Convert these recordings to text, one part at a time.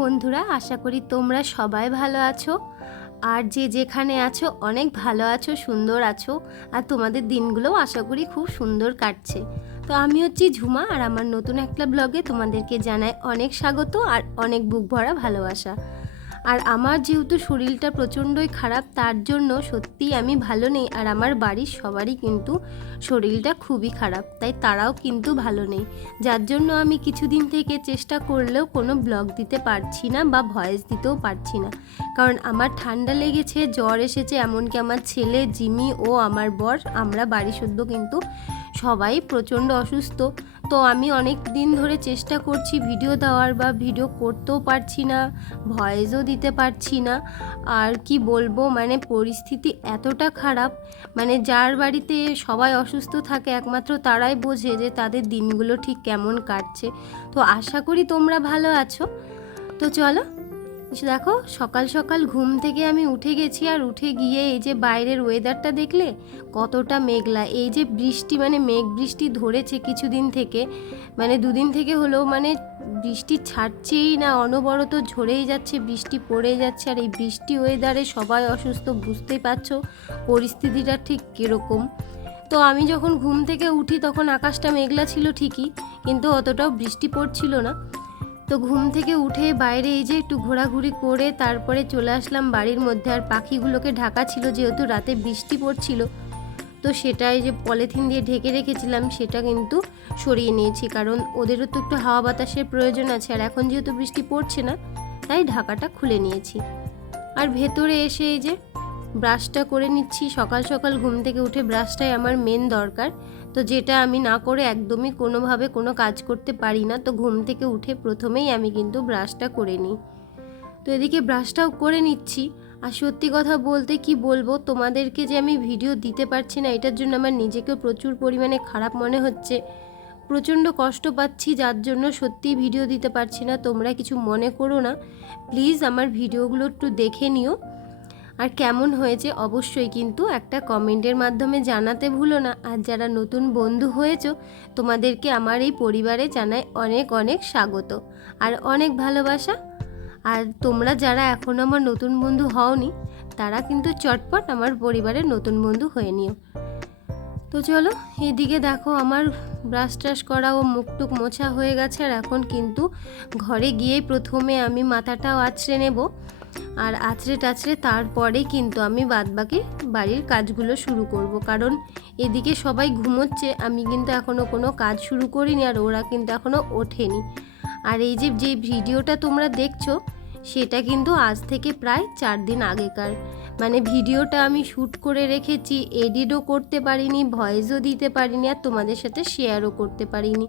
বন্ধুরা, আশা করি তোমরা সবাই ভালো আছো। আর যে যেখানে আছো অনেক ভালো আছো, সুন্দর আছো। আর তোমাদের দিনগুলোও আশা করি খুব সুন্দর কাটছে। তো আমি হচ্ছি ঝুমা, আর আমার নতুন একটা ব্লগে তোমাদেরকে জানাই অনেক স্বাগত আর অনেক বুক ভরা ভালোবাসা। আর আমার যেহেতু শরীরটা প্রচণ্ডই খারাপ, তার জন্য সত্যিই আমি ভালো নেই। আর আমার বাড়ির সবারই কিন্তু শরীরটা খুবই খারাপ, তাই তারাও কিন্তু ভালো নেই। যার জন্য আমি কিছুদিন থেকে চেষ্টা করলেও কোনো ব্লগ দিতে পারছি না বা ভয়েস দিতেও পারছি না। কারণ আমার ঠান্ডা লেগেছে, জ্বর এসেছে, এমনকি আমার ছেলে জিমি ও আমার বর, আমরা বাড়ি শুদ্ধ কিন্তু সবাই প্রচণ্ড অসুস্থ। তো আমি অনেক দিন ধরে চেষ্টা করছি ভিডিও দেওয়ার, বা ভিডিও করতেও পারছি না, ভয়েসও দিতে পারছি না। আর কি বলবো, মানে পরিস্থিতি এতটা খারাপ, মানে যার বাড়িতে সবাই অসুস্থ থাকে একমাত্র তারাই বোঝে যে তাদের দিনগুলো ঠিক কেমন কাটছে। তো আশা করি তোমরা ভালো আছো। তো চলো দেখো, সকাল সকাল ঘুম থেকে আমি উঠে গেছি, আর উঠে গিয়ে এই যে বাইরের ওয়েদারটা দেখলে কতটা মেঘলা। এই যে বৃষ্টি, মানে মেঘ বৃষ্টি ধরেছে কিছুদিন থেকে, মানে দুদিন থেকে হলো, মানে বৃষ্টি ছাড়ছেই না, অনবরত ঝরেই যাচ্ছে, বৃষ্টি পড়ে যাচ্ছে। আর এই বৃষ্টি ওয়েদারে সবাই অসুস্থ, বুঝতেই পারছো পরিস্থিতিটা ঠিক কীরকম। তো আমি যখন ঘুম থেকে উঠি তখন আকাশটা মেঘলা ছিল ঠিকই, কিন্তু অতটাও বৃষ্টি পড়ছিল না। তো ঘুম থেকে উঠে বাইরে এই যে একটু ঘোরাঘুরি করে তারপরে চলে আসলাম বাড়ির মধ্যে। আর পাখিগুলোকে ঢাকা ছিল, যেহেতু রাতে বৃষ্টি পড়ছিল, তো সেটাই যে পলিথিন দিয়ে ঢেকে রেখেছিলাম সেটা কিন্তু সরিয়ে নিয়েছি, কারণ ওদেরও তো একটু হাওয়া বাতাসের প্রয়োজন আছে। আর এখন যেহেতু বৃষ্টি পড়ছে না, তাই ঢাকাটা খুলে নিয়েছি। আর ভেতরে এসে এই যে ব্রাশটা করে নিচ্ছি। সকাল সকাল ঘুম থেকে উঠে ব্রাশটাই আমার মেন দরকার, তো যেটা আমি না করে একদমই কোনোভাবে কোনো কাজ করতে পারি না। তো ঘুম থেকে উঠে প্রথমেই আমি কিন্তু ব্রাশটা করে নিই। তো এদিকে ব্রাশটাও করে নিচ্ছি। আর সত্যি কথা বলতে কি বলবো তোমাদেরকে, যে আমি ভিডিও দিতে পারছি না, এটার জন্য আমার নিজেকেও প্রচুর পরিমাণে খারাপ মনে হচ্ছে, প্রচণ্ড কষ্ট পাচ্ছি, যার জন্য সত্যিই ভিডিও দিতে পারছি না। তোমরা কিছু মনে করো না প্লিজ, আমার ভিডিওগুলো একটু দেখে নিও। আর কেমন হয়েছে অবশ্যই কিন্তু একটা কমেন্টের মাধ্যমে জানাতে ভুলো না। আর যারা নতুন বন্ধু হয়েছো, তোমাদেরকে আমার এই পরিবারে জানাই অনেক অনেক স্বাগত আর অনেক ভালোবাসা। আর তোমরা যারা এখনও আমার নতুন বন্ধু হওনি, তারা কিন্তু চটপট আমার পরিবারের নতুন বন্ধু হয়ে নিও। তো চলো, এদিকে দেখো আমার ব্রাশ ট্রাশ করা ও মুখটুক মোছা হয়ে গেছে। আর এখন কিন্তু ঘরে গিয়েই প্রথমে আমি মাথাটাও আঁচড়ে নেব, আর আঁচড়ে টাচড়ে তারপরে কিন্তু আমি বাদবাকি বাড়ির কাজগুলো শুরু করব। কারণ এদিকে সবাই ঘুমোচ্ছে, আমি কিন্তু এখনও কোনো কাজ শুরু করিনি, আর ওরা কিন্তু এখনও ওঠেনি। আর এই যে ভিডিওটা তোমরা দেখছো, সেটা কিন্তু আজ থেকে প্রায় 4 দিন আগেকার। মানে ভিডিওটা আমি শ্যুট করে রেখেছি, এডিটও করতে পারিনি, ভয়েসও দিতে পারিনি, আর তোমাদের সাথে শেয়ারও করতে পারিনি।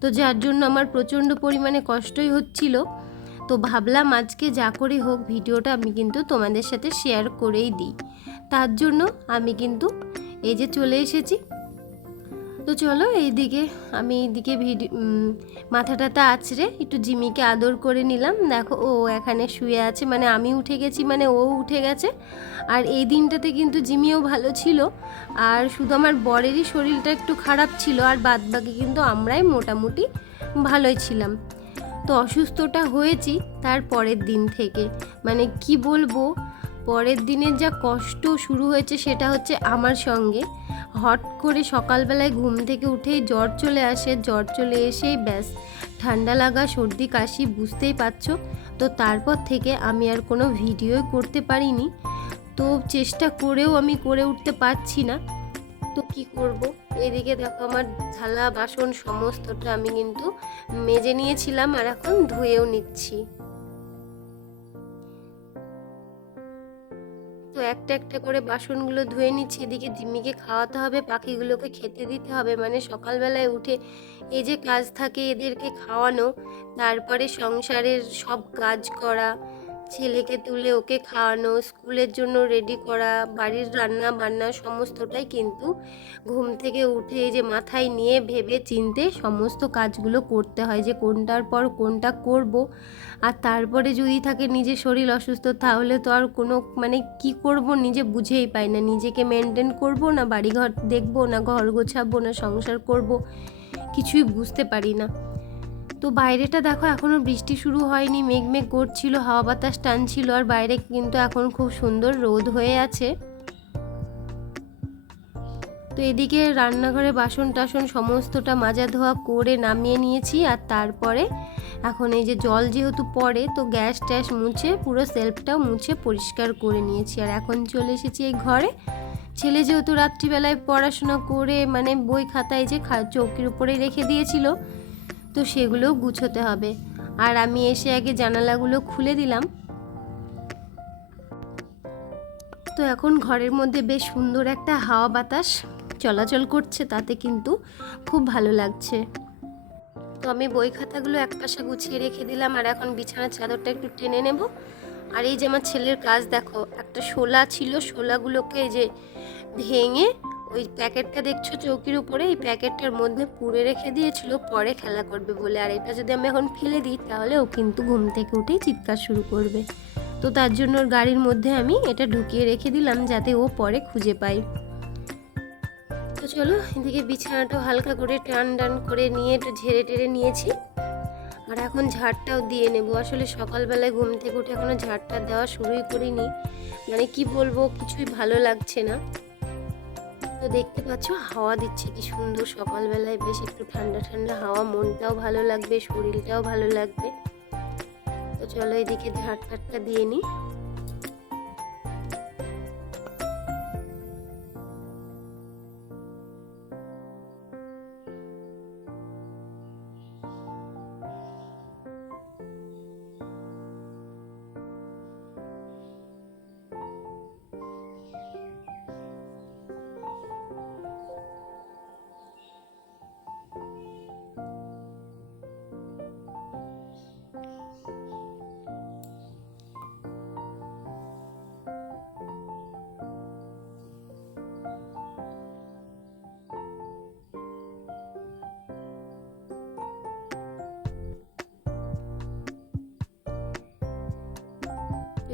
তো যার জন্য আমার প্রচণ্ড পরিমাণে কষ্টই হচ্ছিল। তো ভাবলাম আজকে যা করে হোক ভিডিওটা আমি কিন্তু তোমাদের সাথে শেয়ার করেই দিই। তার জন্য আমি কিন্তু এই যে চলে এসেছি। তো চলো, এইদিকে আমি এইদিকে মাথাটাতে আছড়ে একটু জিমিকে আদর করে নিলাম। দেখো ও এখানে শুয়ে আছে, মানে আমি উঠে গেছি, মানে ও উঠে গেছে। আর এই দিনটাতে কিন্তু জিমিও ভালো ছিল, আর শুধু আমার বরেরই শরীরটা একটু খারাপ ছিল, আর বাদবাকি কিন্তু আমরাই মোটামুটি ভালোই ছিলাম। তো অসুস্থটা হয়েছি তার পরের দিন থেকে, মানে কি বলবো, পরের দিনের যা কষ্ট শুরু হয়েছে সেটা হচ্ছে আমার সঙ্গে। হট করে সকালবেলায় ঘুম থেকে উঠেই জ্বর চলে আসে, জ্বর চলে এসেই ব্যাস ঠান্ডা লাগা, সর্দি কাশি, বুঝতেই পারছো। তো তারপর থেকে আমি আর কোনো ভিডিওই করতে পারিনি। তো চেষ্টা করেও আমি করে উঠতে পারছি না, তো কি করব। এদিকে দেখো আমার থালা বাসন সমস্তটা আমি কিন্তু মেজে নিয়েছিলাম, আর এখন ধুয়েও নিচ্ছি। তো একটা একটা করে বাসনগুলো ধুয়ে নিচ্ছি। এদিকে জিম্মিকে খাওয়াতে হবে, পাখিগুলোকে খেতে দিতে হবে, মানে সকালবেলায় উঠে এই যে কাজ থাকে এদেরকে খাওয়ানো, তারপরে সংসারের সব কাজ করা, ছেলেকে তুলে ওকে খাওয়ানো, স্কুলের জন্য রেডি করা, বাড়ির রান্না বান্না সমস্তটাই কিন্তু ঘুম থেকে উঠে এই যে মাথায় নিয়ে ভেবে চিন্তে সমস্ত কাজগুলো করতে হয়, যে কোনটার পর কোনটা করব। আর তারপরে যদি থাকে নিজের শরীর অসুস্থ, তাহলে তো আর কোনো, মানে কি করব নিজে বুঝেই পাই না। নিজেকে মেনটেন করব না বাড়িঘর দেখব, না ঘর গোছাবো, না সংসার করব, কিছুই বুঝতে পারি না। তো বাইরেটা দেখো এখনও বৃষ্টি শুরু হয়নি, মেঘ মেঘ করছিল, হাওয়া বাতাস টানছিল, আর বাইরে কিন্তু এখন খুব সুন্দর রোদ হয়ে আছে। তো এদিকে রান্নাঘরে বাসন টাসন সমস্তটা মাজা ধোয়া করে নামিয়ে নিয়েছি। আর তারপরে এখন এই যে জল যেহেতু পড়ে, তো গ্যাস ট্যাস মুছে পুরো সেলফটাও মুছে পরিষ্কার করে নিয়েছি। আর এখন চলে এসেছি এই ঘরে। ছেলে যেহেতু রাত্রিবেলায় পড়াশোনা করে মানে বই খাতায় যে চৌকির উপরে রেখে দিয়েছিল, তো সেগুলোও গুছোতে হবে। আর আমি এসে আগে জানালাগুলো খুলে দিলাম। তো এখন ঘরের মধ্যে বেশ সুন্দর একটা হাওয়া বাতাস চলাচল করছে, তাতে কিন্তু খুব ভালো লাগছে। তো আমি বই খাতাগুলো একপাশে গুছিয়ে রেখে দিলাম, আর এখন বিছানার চাদরটা একটু টেনে নেব। আর এই যে আমার ছেলের কাজ দেখো, একটা শোলা ছিল, শোলাগুলোকে এই যে ভেঙে ওই প্যাকেটটা দেখছো চৌকির উপরে, এই প্যাকেটটার মধ্যে পুরে রেখে দিয়েছিল পরে খেলা করবে বলে। আর এটা যদি আমি এখন ফেলে দিই তাহলে ও কিন্তু ঘুম থেকে উঠেই চিৎকার শুরু করবে। তো তার জন্য ওর গাড়ির মধ্যে আমি এটা ঢুকিয়ে রেখে দিলাম যাতে ও পরে খুঁজে পায়। তো চলো এদিকে বিছানাটাও হালকা করে টান টান করে নিয়ে একটু ঝেড়ে টেরে নিয়েছি। আর এখন ঝাড়টাও দিয়ে নেব। আসলে সকালবেলায় ঘুম থেকে উঠে এখনো ঝাড়টা দেওয়া শুরুই করিনি, মানে কি বলবো কিছুই ভালো লাগছে না। তো দেখতে পাচ্ছ হাওয়া দিচ্ছে কি সুন্দর সকালবেলায়, বেশ একটু ঠান্ডা ঠান্ডা হাওয়া, মনটাও ভালো লাগবে, শরীরটাও ভালো লাগবে। তো চলো এদিকে ঝাড়টাটা দিয়ে নিই।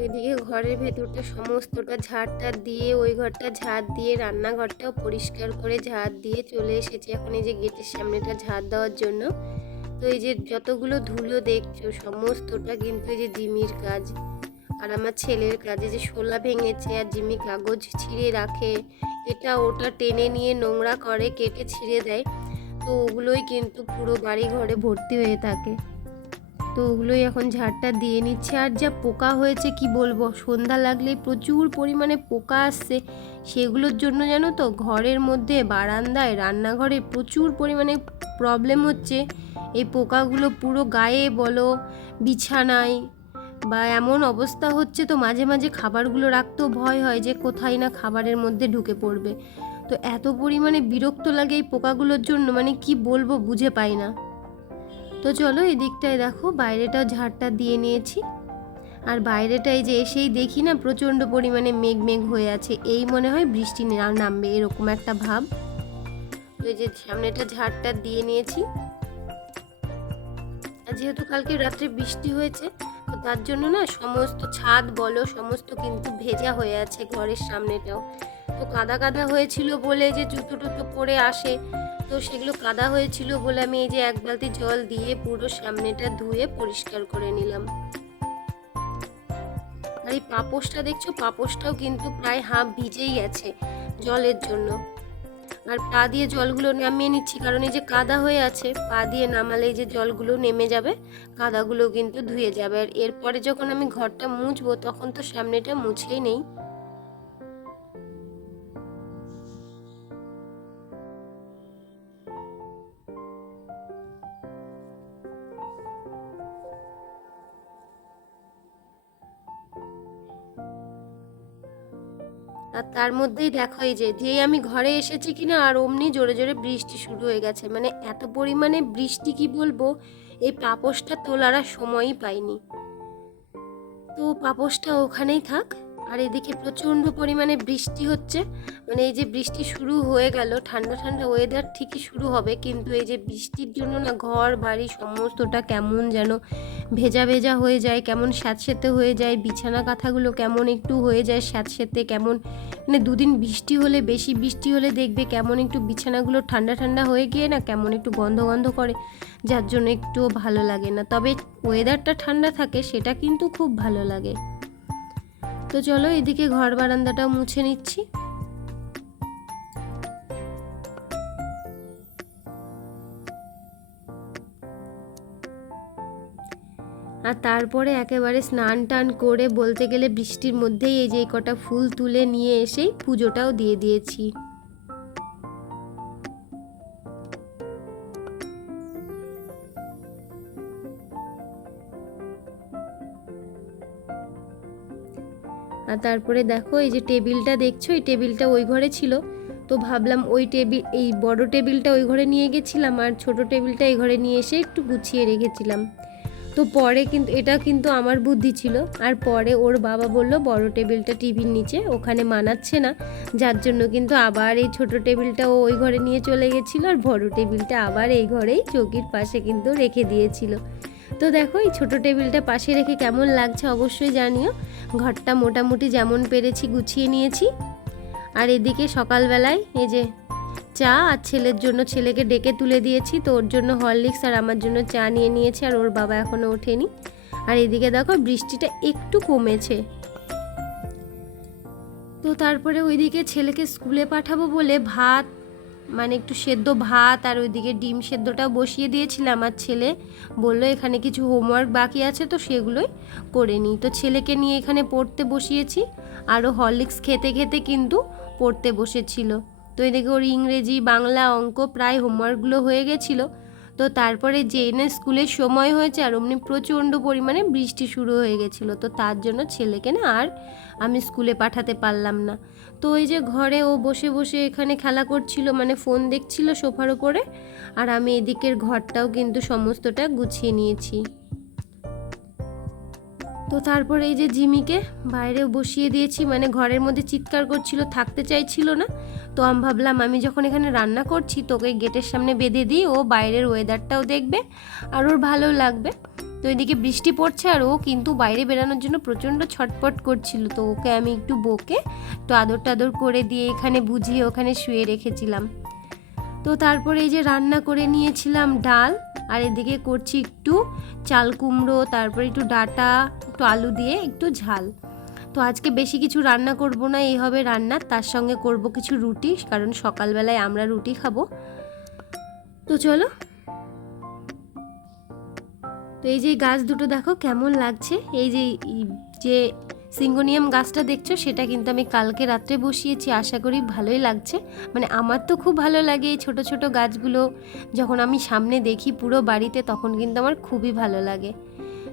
এদিকে ঘরের ভেতরটা সমস্তটা ঝাড়টা দিয়ে, ওই ঘরটা ঝাড় দিয়ে, রান্নাঘরটাও পরিষ্কার করে ঝাড় দিয়ে চলে এসেছি এখন এই যে গেটের সামনেটা ঝাড় দেওয়ার জন্য। তো এই যে যতগুলো ধুলো দেখছো সমস্তটা কিন্তু এই যে জিমির কাজ আর আমার ছেলের কাজে, যে শোলা ভেঙেছে আর জিমি কাগজ ছিঁড়ে রাখে, এটা ওটা টেনে নিয়ে নোংরা করে, কেটে ছিঁড়ে দেয়। তো ওগুলোই কিন্তু পুরো বাড়ি ঘরে ভর্তি হয়ে থাকে। তো ওগুলোই এখন ঝাড়টা দিয়ে নিচ্ছে। আর যা পোকা হয়েছে কি বলবো, সন্ধ্যা লাগলেই প্রচুর পরিমাণে পোকা আসছে। সেগুলোর জন্য জানো তো ঘরের মধ্যে, বারান্দায়, রান্নাঘরে প্রচুর পরিমাণে প্রবলেম হচ্ছে। এই পোকাগুলো পুরো গায়ে বলো, বিছানায়, বা এমন অবস্থা হচ্ছে তো মাঝে মাঝে খাবারগুলো রাখতেও ভয় হয় যে কোথায় না খাবারের মধ্যে ঢুকে পড়বে। তো এত পরিমাণে বিরক্ত লাগে এই পোকাগুলোর জন্য, মানে কি বলবো বুঝে পাই না। তো চলো এদিকটায় দেখো বাইরেটাও ঝাড়টা দিয়ে নিয়েছি। আর বাইরেটায় যে এসেই দেখি না প্রচণ্ড পরিমাণে মেঘ মেঘ হয়ে আছে, এই মনে হয় বৃষ্টি নামবে এরকম একটা ভাব। তো এই যে সামনেটা ঝাড়টা দিয়ে নিয়েছি। আর যেহেতু কালকে রাত্রে বৃষ্টি হয়েছে, তো তার জন্য না সমস্ত ছাদ বলো সমস্ত কিন্তু ভেজা হয়ে আছে, ঘরের সামনেটাও। তো কাদা কাদা হয়েছিল বলে যে জুতো টুতো পরে আসে, তো সেগুলো কাদা হয়েছিল বলে আমি এই যে এক বালতি জল দিয়ে পুরো সামনেটা ধুয়ে পরিষ্কার করে নিলাম। আর এই পাপোশটা দেখছো, পাপোশটাও কিন্তু প্রায় হাফ ভিজেই গেছে জলের জন্য। আর পা দিয়ে জলগুলো নামিয়ে নিচ্ছি, কারণ এই যে কাদা হয়ে আছে, পা দিয়ে নামালে এই যে জলগুলো নেমে যাবে, কাদাগুলো কিন্তু ধুয়ে যাবে। আর এরপরে যখন আমি ঘরটা মুছবো তখন তো সামনেটা মুছেই নেই। আর তার মধ্যেই দেখো এই যে যেই আমি ঘরে এসেছি কিনা আর অমনি জোরে জোরে বৃষ্টি শুরু হয়ে গেছে, মানে এত পরিমাণে বৃষ্টি কি বলবো, এই পাপোশটা তোলার আর সময়ই পাইনি। তো পাপোশটা ওখানেই থাক, আর এদিকে প্রচণ্ড পরিমাণে বৃষ্টি হচ্ছে, মানে এই যে বৃষ্টি শুরু হয়ে গেল, ঠান্ডা ঠান্ডা ওয়েদার ঠিকই শুরু হবে, কিন্তু এই যে বৃষ্টির জন্য না ঘর বাড়ি সমস্তটা কেমন যেন ভেজা ভেজা হয়ে যায়, কেমন স্যাঁতসেঁতে হয়ে যায়, বিছানা কাঁথাগুলো কেমন একটু হয়ে যায় স্যাঁতসেঁতে, কেমন মানে দুদিন বৃষ্টি হলে, বেশি বৃষ্টি হলে দেখবে কেমন একটু বিছানাগুলো ঠান্ডা ঠান্ডা হয়ে গিয়ে না কেমন একটু গন্ধ গন্ধ করে, যার জন্য একটুও ভালো লাগে না। তবে ওয়েদারটা ঠান্ডা থাকে সেটা কিন্তু খুব ভালো লাগে। তো চলো এদিকে ঘর বারান্দাটাও মুছে নিচ্ছি। আর তারপরে একেবারে স্নান টান করে বলতে গেলে বৃষ্টির মধ্যেই এই যে কটা ফুল তুলে নিয়ে এসেই পুজোটাও দিয়ে দিয়েছি। আর তারপরে দেখো এই যে টেবিলটা দেখছো, এই টেবিলটা ওই ঘরে ছিল, তো ভাবলাম ওই টেবিল, এই বড় টেবিলটা ওই ঘরে নিয়ে গেছিলাম আর ছোট টেবিলটা এই ঘরে নিয়ে এসে একটু গুছিয়ে রেখেছিলাম। তো পরে কিন্তু এটা কিন্তু আমার বুদ্ধি ছিল, আর পরে ওর বাবা বলল বড় টেবিলটা টিভির নিচে ওখানে মানাচ্ছে না, যার জন্য কিন্তু আবার এই ছোট টেবিলটা ও ওই ঘরে নিয়ে চলে গেছিলো, আর বড় টেবিলটা আবার এই ঘরেই চৌকির পাশে কিন্তু রেখে দিয়েছিল। তো দেখো এই ছোট টেবিলটা পাশে রেখে কেমন লাগছে অবশ্যই জানিও। ঘরটা মোটামুটি যেমন পেরেছি গুছিয়ে নিয়েছি। আর এদিকে সকালবেলায় এই যে চা, আর ছেলের জন্য ছেলেকে ডেকে তুলে দিয়েছি, তো ওর জন্য হরলিক্স আর আমার জন্য চা নিয়ে নিয়েছি, আর ওর বাবা এখনও ওঠেনি। আর এদিকে দেখো বৃষ্টিটা একটু কমেছে। তো তারপরে ওইদিকে ছেলেকে স্কুলে পাঠাবো বলে ভাত, মানে একটু সেদ্ধ ভাত আর ওইদিকে ডিম সেদ্ধটাও বসিয়ে দিয়েছিলাম, আর ছেলে বললো এখানে কিছু হোমওয়ার্ক বাকি আছে তো সেগুলোই করে নিই। তো ছেলেকে নিয়ে এখানে পড়তে বসিয়েছি, আরও হরলিক্স খেতে খেতে কিন্তু পড়তে বসেছিল। তো এদিকে ওর ইংরেজি, বাংলা, অঙ্ক প্রায় হোমওয়ার্কগুলো হয়ে গেছিলো। তো তারপরে যেই না স্কুলের সময় হয়েছে আর অমনি প্রচণ্ড পরিমাণে বৃষ্টি শুরু হয়ে গেছিলো, তো তার জন্য ছেলেকে না আর আমি স্কুলে পাঠাতে পারলাম না। তো ওই যে ঘরে ও বসে বসে এখানে খেলা করছিল, মানে ফোন দেখছিল সোফার ওপরে, আর আমি এদিকের ঘরটাও কিন্তু সমস্তটা গুছিয়ে নিয়েছি। তো তারপরে এই যে জিমিকে বাইরেও বসিয়ে দিয়েছি, মানে ঘরের মধ্যে চিৎকার করছিল, থাকতে চাইছিল না। তো আমি ভাবলাম আমি যখন এখানে রান্না করছি তোকে গেটের সামনে বেঁধে দিই, ও বাইরের ওয়েদারটাও দেখবে আর ওর ভালো লাগবে। তো এদিকে বৃষ্টি পড়ছে আর ও কিন্তু বাইরে বেরানোর জন্য প্রচণ্ড ছটপট করছিল, তো ওকে আমি একটু বকে একটু আদর টাদর করে দিয়ে এখানে বুঝিয়ে ওখানে শুয়ে রেখেছিলাম। তো তারপরে এই যে রান্না করে নিয়েছিলাম ডাল, আর এদিকে করছি একটু চাল কুমড়ো, তারপরে একটু ডাঁটা, একটু আলু দিয়ে একটু ঝাল। তো আজকে বেশি কিছু রান্না করব না, এই হবে রান্না, তার সঙ্গে করব কিছু রুটি, কারণ সকালবেলায় আমরা রুটি খাবো। তো চলো। তো এই যে গাছ দুটো দেখো কেমন লাগছে, এই যে সিঙ্গোনিয়াম গাছটা দেখছো সেটা কিন্তু আমি কালকে রাত্রে বসিয়েছি, আশা করি ভালোই লাগছে। মানে আমার তো খুব ভালো লাগে এই ছোট ছোট গাছগুলো, যখন আমি সামনে দেখি পুরো বাড়িতে তখন কিন্তু আমার খুবই ভালো লাগে।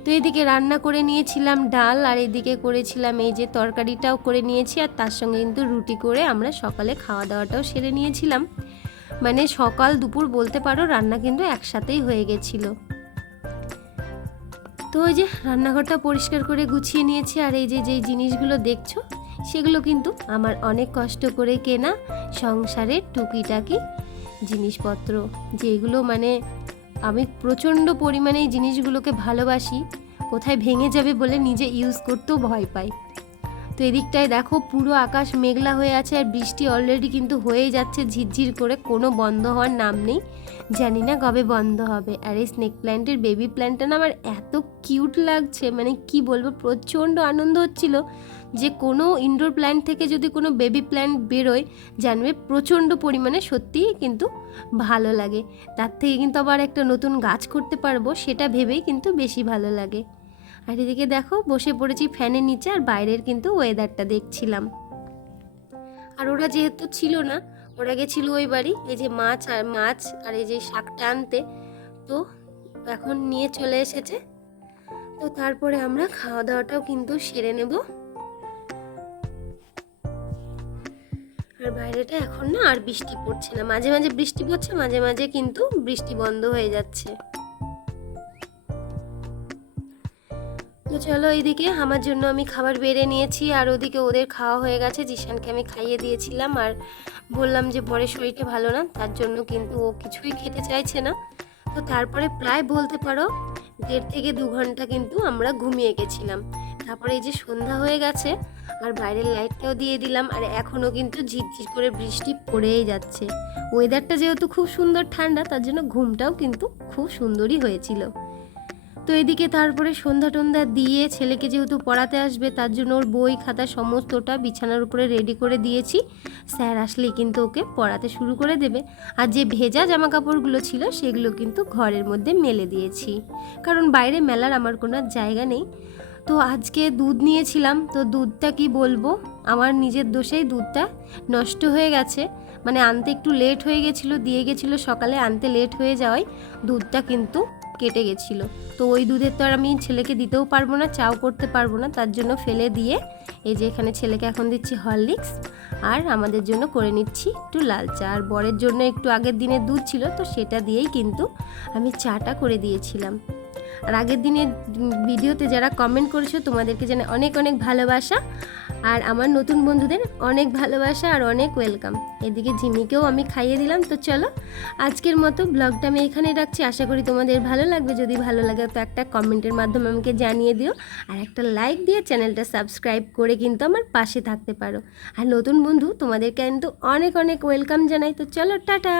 তো এদিকে রান্না করে নিয়েছিলাম ডাল, আর এদিকে করেছিলাম এই যে তরকারিটাও করে নিয়েছি, আর তার সঙ্গে কিন্তু রুটি করে আমরা সকালে খাওয়া দাওয়াটাও সেরে নিয়েছিলাম। মানে সকাল দুপুর বলতে পারো রান্না কিন্তু একসাথেই হয়ে গেছিলো। তো ওই যে রান্নাঘরটা পরিষ্কার করে গুছিয়ে নিয়েছি, আর এই যে যেই জিনিসগুলো দেখছো সেগুলো কিন্তু আমার অনেক কষ্ট করে কেনা সংসারের টুকিটাকি জিনিসপত্র, যেগুলো মানে আমি প্রচণ্ড পরিমাণে এই জিনিসগুলোকে ভালোবাসি, কোথায় ভেঙে যাবে বলে নিজে ইউজ করতেও ভয় পাই। তো এদিকটায় দেখো পুরো আকাশ মেঘলা হয়ে আছে, আর বৃষ্টি অলরেডি কিন্তু হয়ে যাচ্ছে ঝিরঝির করে, কোনো বন্ধ হওয়ার নাম নেই, জানি না কবে বন্ধ হবে। আর এই স্নেক প্ল্যান্টের বেবি প্ল্যান্টটা না আমার এত কিউট লাগছে, মানে কি বলবো, প্রচণ্ড আনন্দ হচ্ছিল যে কোনো ইনডোর প্ল্যান্ট থেকে যদি কোনো বেবি প্ল্যান্ট বেরোয় জানবে প্রচণ্ড পরিমাণে সত্যিই কিন্তু ভালো লাগে, তার থেকে কিন্তু আবার একটা নতুন গাছ করতে পারবো সেটা ভেবেই কিন্তু বেশি ভালো লাগে। আর এদিকে দেখো বসে পড়েছি ফ্যানের নিচে, আর বাইরের কিন্তু ওয়েদারটা দেখছিলাম। আর ওরা যেহেতু ছিল না, ওরা গেছিল ওই বাড়ি এই যে মাছ আর এই যে শাকটা আনতে, তো এখন নিয়ে চলে এসেছে। তো তারপরে আমরা খাওয়া দাওয়াটাও কিন্তু সেরে নেব। আর বাইরেটা এখন না আর বৃষ্টি পড়ছে না, মাঝে মাঝে বৃষ্টি পড়ছে, মাঝে মাঝে কিন্তু বৃষ্টি বন্ধ হয়ে যাচ্ছে। তো তো চলো, এইদিকে আমার জন্য আমি খাবার বেড়ে নিয়েছি, আর ওদিকে ওদের খাওয়া হয়ে গেছে। জিশানকে আমি খাইয়ে দিয়েছিলাম, আর বললাম যে বরের শরীরটা ভালো না, তার জন্য কিন্তু ও কিছুই খেতে চাইছে না। তো তারপরে প্রায় বলতে পারো 1.5 থেকে 2 ঘন্টা কিন্তু আমরা ঘুমিয়ে গেছিলাম। তারপরে এই যে সন্ধ্যা হয়ে গেছে, আর বাইরের লাইটটাও দিয়ে দিলাম, আর এখনও কিন্তু ঝিরঝির করে বৃষ্টি পড়েই যাচ্ছে। ওয়েদারটা যেহেতু খুব সুন্দর ঠান্ডা, তার জন্য ঘুমটাও কিন্তু খুব সুন্দরই হয়েছিল। তো এদিকে তারপরে সন্ধ্যা টন্ধা দিয়ে ছেলেকে যেহেতু পড়াতে আসবে, তার জন্য ওর বই খাতা সমস্তটা বিছানার উপরে রেডি করে দিয়েছি। স্যার আসলেই কিন্তু ওকে পড়াতে শুরু করে দেবে। আর যে ভেজা জামা কাপড়গুলো ছিল সেগুলো কিন্তু ঘরের মধ্যে মেলে দিয়েছি, কারণ বাইরে মেলার আমার কোনো জায়গা নেই। তো আজকে দুধ নিয়েছিলাম, তো দুধটা কি বলবো, আমার নিজের দোষেই দুধটা নষ্ট হয়ে গেছে। মানে আনতে একটু লেট হয়ে গেছিলো, দিয়ে গেছিলো সকালে, আনতে লেট হয়ে যাওয়ায় দুধটা কিন্তু কেটে গেছিলো। তো ওই দুধের তো আর আমি ছেলেকে দিতেও পারবো না, চাও করতে পারবো না, তার জন্য ফেলে দিয়ে এই যে এখানে ছেলেকে এখন দিচ্ছি হরলিক্স, আর আমাদের জন্য করে নিচ্ছি একটু লাল চা। আর বরের জন্য একটু আগের দিনের দুধ ছিল, তো সেটা দিয়েই কিন্তু আমি চাটা করে দিয়েছিলাম। আর আগের দিনের ভিডিওতে যারা কমেন্ট করেছো তোমাদেরকে জানাই অনেক অনেক ভালোবাসা, আর আমার নতুন বন্ধুদের অনেক ভালোবাসা আর অনেক ওয়েলকাম। এদিকে জিমিকেও আমি খাইয়ে দিলাম। তো চলো, আজকের মতো ব্লগটা আমি এখানে রাখছি। আশা করি তোমাদের ভালো লাগবে। যদি ভালো লাগে তো একটা কমেন্টের মাধ্যমে আমাকে জানিয়ে দিও, আর একটা লাইক দিয়ে চ্যানেলটা সাবস্ক্রাইব করে কিন্তু আমার পাশে থাকতে পারো। আর নতুন বন্ধু তোমাদের কিন্তু অনেক অনেক ওয়েলকাম জানাই। তো চলো, টাটা।